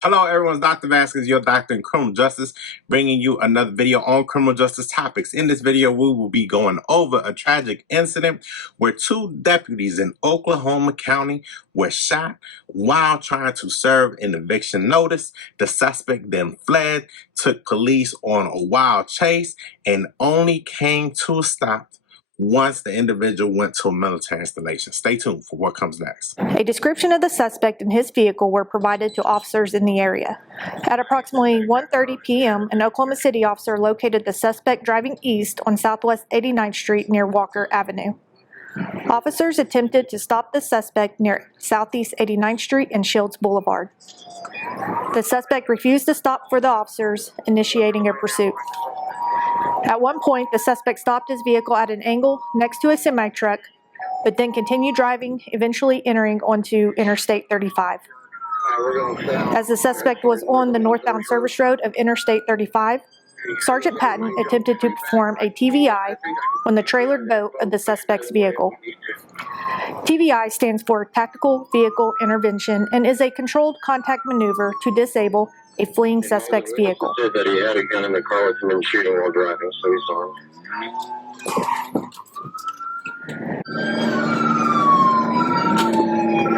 Hello everyone, it's Dr. Vasquez, your doctor in criminal justice, bringing you another video on criminal justice topics. In this video, we will be going over a tragic incident where two deputies in Oklahoma County were shot while trying to serve an eviction notice. The suspect then fled, took police on a wild chase, and only came to a stop once the individual went to a military installation. Stay tuned for what comes next. A description of the suspect and his vehicle were provided to officers in the area. At approximately 1:30 p.m., an Oklahoma City officer located the suspect driving east on Southwest 89th Street near Walker Avenue. Officers attempted to stop the suspect near Southeast 89th Street and Shields Boulevard. The suspect refused to stop for the officers, initiating a pursuit. At one point, the suspect stopped his vehicle at an angle next to a semi-truck, but then continued driving, eventually entering onto Interstate 35. As the suspect was on the northbound service road of Interstate 35, Sergeant Patton attempted to perform a TVI on the trailered boat of the suspect's vehicle. TVI stands for Tactical Vehicle Intervention and is a controlled contact maneuver to disable a fleeing suspect's vehicle. Said that he had a gun in the car with him and shooting while driving, so he's on.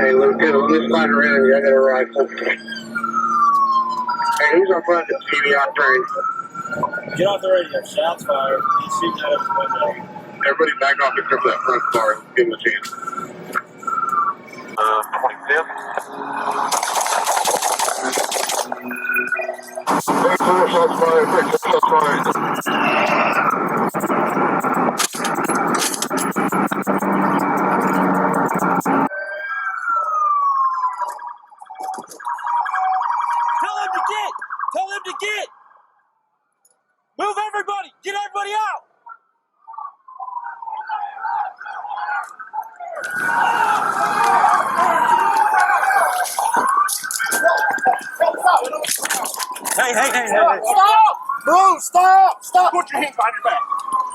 Hey, let's slide around you. I got a rifle. Hey, who's up front of the TVI train? Get off the radio. Shots fired. He's shooting out of his window. Everybody back off except for that front car. Give him a chance. 25th. Big four shots fired. Big shots fired. Tell him to get! Tell him to get! Move everybody! Get everybody out! Hey! Stop! Bro, stop! Put your hands behind your back.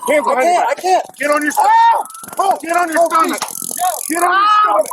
Hands I behind your can't, back. I can't. Get on your stomach. Get on your stomach. Get on your stomach.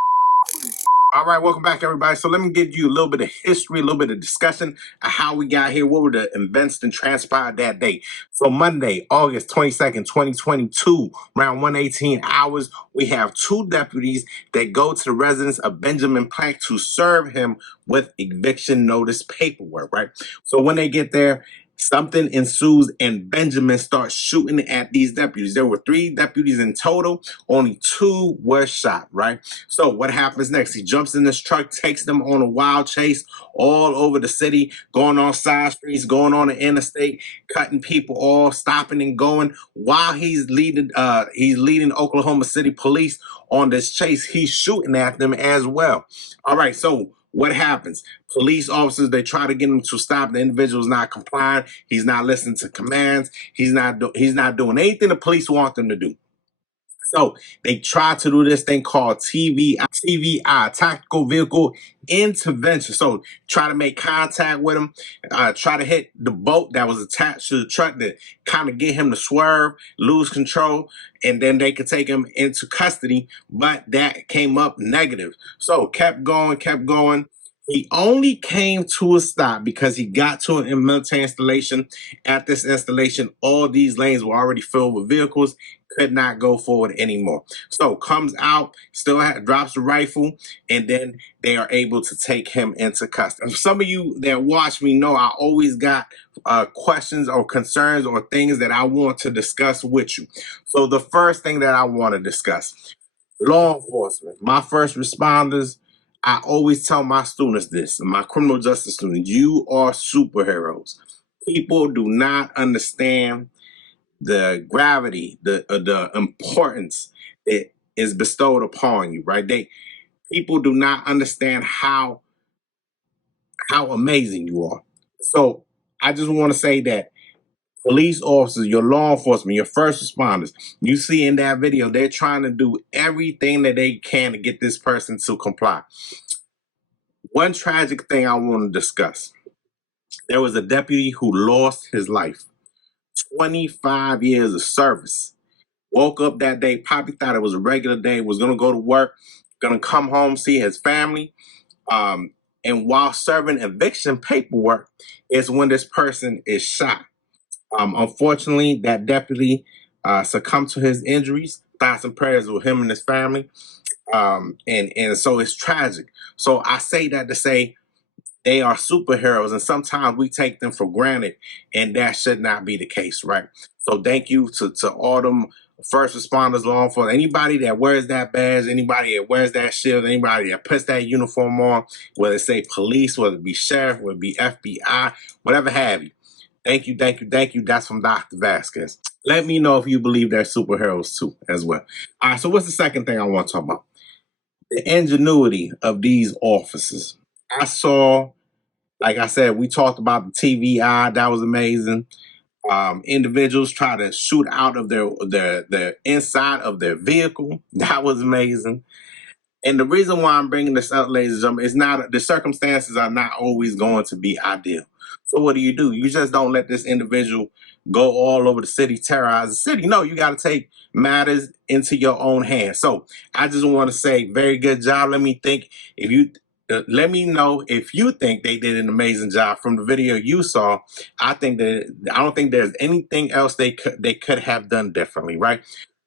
All right, welcome back, everybody. So let me give you a little bit of history, a little bit of discussion of how we got here, what were the events that transpired that day. So Monday, August 22nd, 2022, around 1:18 hours, we have two deputies that go to the residence of Benjamin Plank to serve him with eviction notice paperwork, right? So when they get there, something ensues and Benjamin starts shooting at these deputies. There were 3 deputies in total. Only 2 were shot, right? So what happens next? He jumps in this truck, takes them on a wild chase all over the city, going on side streets, going on the interstate, cutting people off, stopping and going. While he's leading Oklahoma City police on this chase, he's shooting at them as well. All right, so what happens? Police officers, they try to get him to stop. The individual's not complying. He's not listening to commands. He's not doing anything the police want them to do. So they try to do this thing called TVI, Tactical Vehicle Intervention. So try to make contact with him, try to hit the boat that was attached to the truck to kind of get him to swerve, lose control, and then they could take him into custody. But that came up negative. So kept going. He only came to a stop because he got to an military installation. At this installation, all these lanes were already filled with vehicles, could not go forward anymore. So comes out, drops the rifle, and then they are able to take him into custody. Some of you that watch me know I always got questions or concerns or things that I want to discuss with you. So the first thing that I want to discuss, law enforcement, my first responders. I always tell my students this, my criminal justice students, you are superheroes. People do not understand the gravity, the importance that is bestowed upon you, right? People do not understand how amazing you are. So I just want to say that police officers, your law enforcement, your first responders, you see in that video, they're trying to do everything that they can to get this person to comply. One tragic thing I want to discuss. There was a deputy who lost his life. 25 years of service. Woke up that day, probably thought it was a regular day, was going to go to work, going to come home, see his family. And while serving eviction paperwork is when this person is shot. Unfortunately, that deputy succumbed to his injuries. Thoughts and prayers with him and his family. And so it's tragic. So I say that to say they are superheroes, and sometimes we take them for granted, and that should not be the case, right? So thank you to all them first responders, law enforcement, anybody that wears that badge, anybody that wears that shield, anybody that puts that uniform on, whether it say police, whether it be sheriff, whether it be FBI, whatever have you. Thank you, thank you, thank you. That's from Dr. Vasquez. Let me know if you believe they're superheroes too, as well. All right, so what's the second thing I want to talk about? The ingenuity of these officers. I saw, like I said, we talked about the TVI. That was amazing. Individuals try to shoot out of their inside of their vehicle. That was amazing. And the reason why I'm bringing this up, ladies and gentlemen, is not the circumstances are not always going to be ideal. So what do? You just don't let this individual go all over the city, terrorize the city. No, you got to take matters into your own hands. So I just want to say, very good job. Let me let me know if you think they did an amazing job from the video you saw. I don't think there's anything else they could have done differently, right?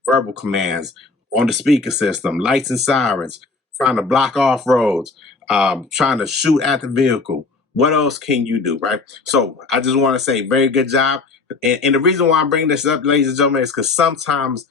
Verbal commands on the speaker system, lights and sirens, trying to block off roads, trying to shoot at the vehicle. What else can you do, right? So I just want to say, very good job. And the reason why I'm bringing this up, ladies and gentlemen, is because sometimes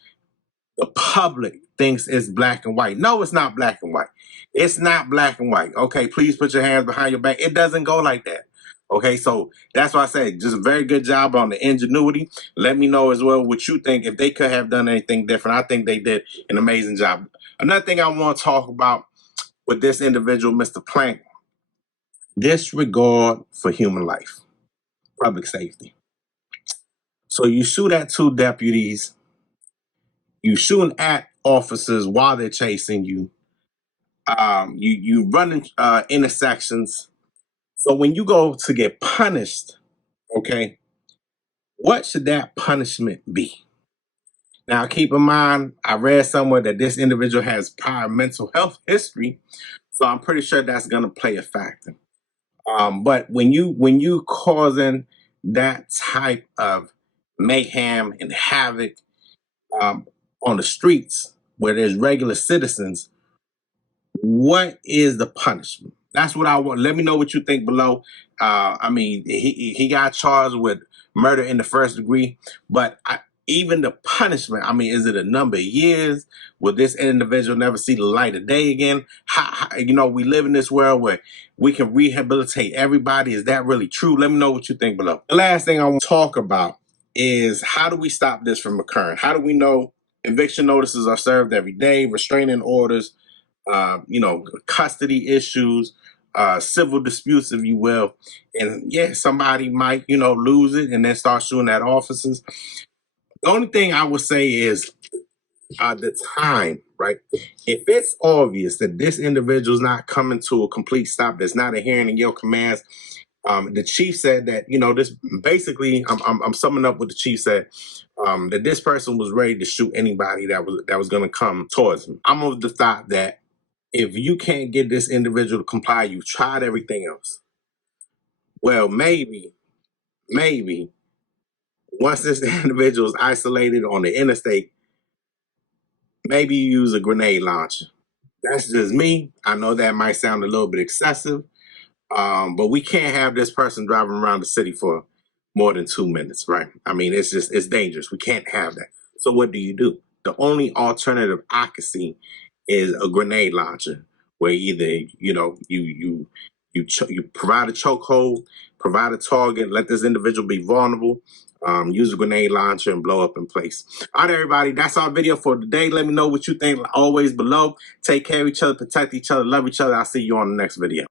the public thinks it's black and white. No, it's not black and white. It's not black and white. Okay, please put your hands behind your back. It doesn't go like that. Okay, so that's why I say just a very good job on the ingenuity. Let me know as well what you think, if they could have done anything different. I think they did an amazing job. Another thing I want to talk about with this individual, Mr. Plank, disregard for human life, public safety. So you shoot at two deputies, you shooting at officers while they're chasing you. You running intersections. So when you go to get punished, okay, what should that punishment be? Now, keep in mind, I read somewhere that this individual has prior mental health history, so I'm pretty sure that's going to play a factor. But when you causing that type of mayhem and havoc on the streets where there's regular citizens, what is the punishment? That's what I want. Let me know what you think below. I mean, he got charged with murder in the first degree, but even the punishment, I mean, is it a number of years? Will this individual never see the light of day again? How, we live in this world where we can rehabilitate everybody. Is that really true? Let me know what you think below. The last thing I want to talk about is, how do we stop this from occurring? How do we know eviction notices are served every day, restraining orders, custody issues, civil disputes, if you will. And yeah, somebody might, lose it and then start shooting at officers. The only thing I would say is the time, right? If it's obvious that this individual is not coming to a complete stop, that's not adhering to your commands, the chief said that, this basically, I'm summing up what the chief said, that this person was ready to shoot anybody that was going to come towards him. I'm of the thought that if you can't get this individual to comply, you've tried everything else. Well, maybe once this individual is isolated on the interstate, maybe you use a grenade launcher. That's just me. I know that might sound a little bit excessive, but we can't have this person driving around the city for more than 2 minutes, right? I mean, it's dangerous. We can't have that. So what do? The only alternative I can see is a grenade launcher, where either you provide a chokehold, provide a target, let this individual be vulnerable, use a grenade launcher and blow up in place. All right, everybody, that's our video for today. Let me know what you think always below. Take care of each other, protect each other, love each other. I'll see you on the next video.